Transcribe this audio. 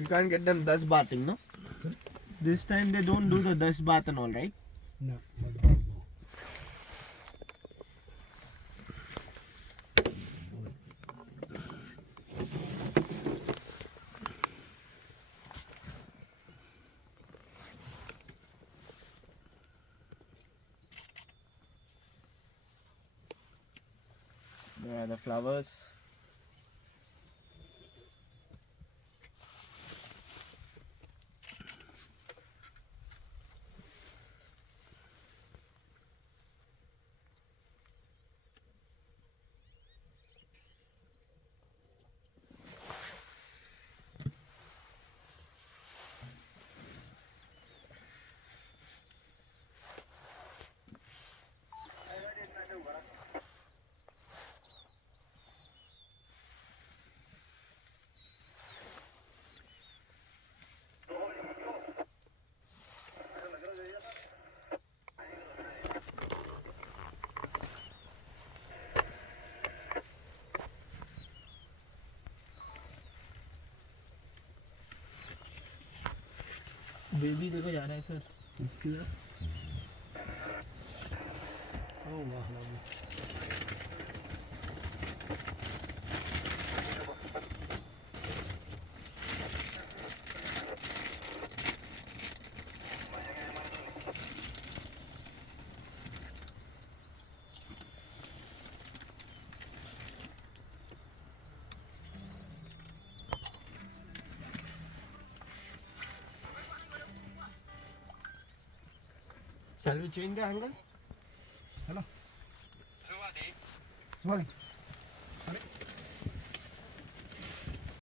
You can't get them dust bathing, no? This time they don't do the dust bath and all, right? No. There are the flowers. Baby देखो जा रहा है sir इसकी ओह वाह Shall we change the angle? Sorry.